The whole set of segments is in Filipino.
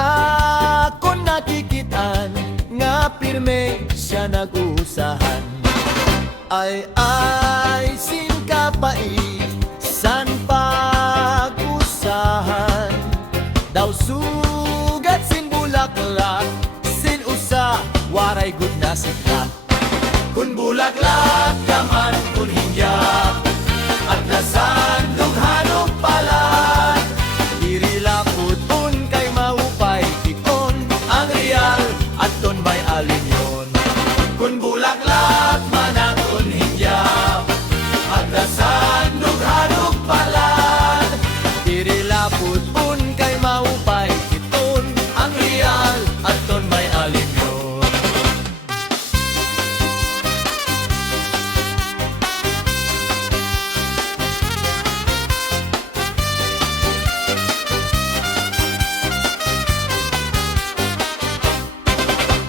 ako nakikitaan nga pirme siya nag-usahan. Ay singkapai san pag-usahan. Daw sugat sin bulaklak, sin usa waray good na sikla. Kun bulaklak kaman kun hinggap, at nasan dughanok palat. Diri lapud un kay mahupay tikon, ang real at ton may alinyon. Kun bulaklak manakon hinggap, at nasan dughanok palat. Diri lapud un kay mahupay tikon, ang real at ton may alinyon.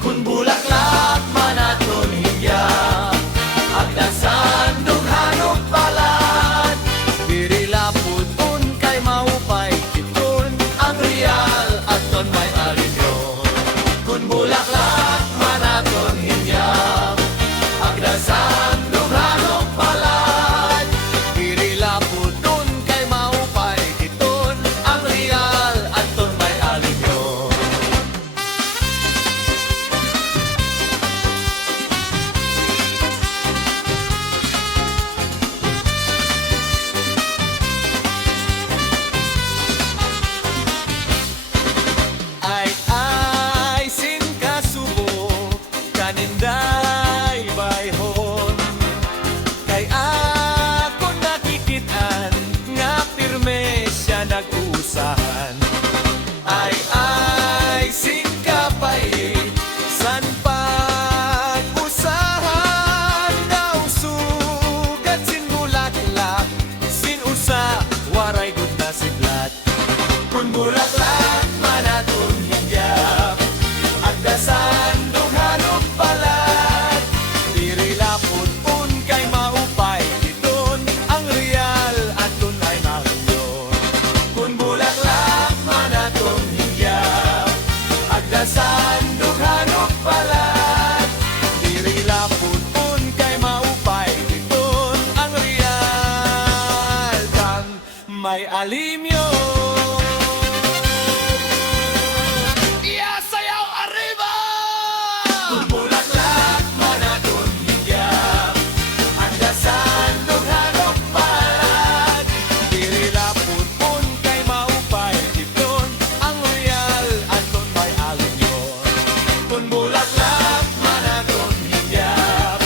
Kun bulaklak manaton hinggap, agdasan dughanok palat. Diri lapud un kay mahupay kiton, ang real at ton may alinyon. Kun bulaklak manaton hinggap, agdasan dughanok palat. Diri lapud un kay mahupay kiton, ang real at ton may alinyon. Ay sin kasubo kaninday bayhon. Kay ako nakikitaan nga pirme siya nag-usahan. Ay sin kapay san pag-usahan. Daw sugat sin bulaklak, sin usa waray good na siglat. Kun bulaklak manaton hinggap, agdasan dughanok palat. Diri lapud un kay mahupay kiton, ang real at ton ay malinyon. Kun bulaklak manaton hinggap, agdasan dughanok palat. Diri lapud un kay mahupay kiton, ang real kang may alimyon. Sayaw arriba! Kun bulaklak manaton hinggap, agdasan dughanok palat. Diri lapud un kay mahupay kiton, ang real at ton may alinyon. Kun bulaklak manaton hinggap,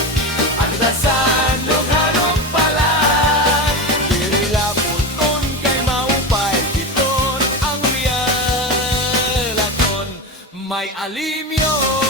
agdasan dughanok palat. Diri lapud un kay mahupay kiton, ang real at ton may alimyon.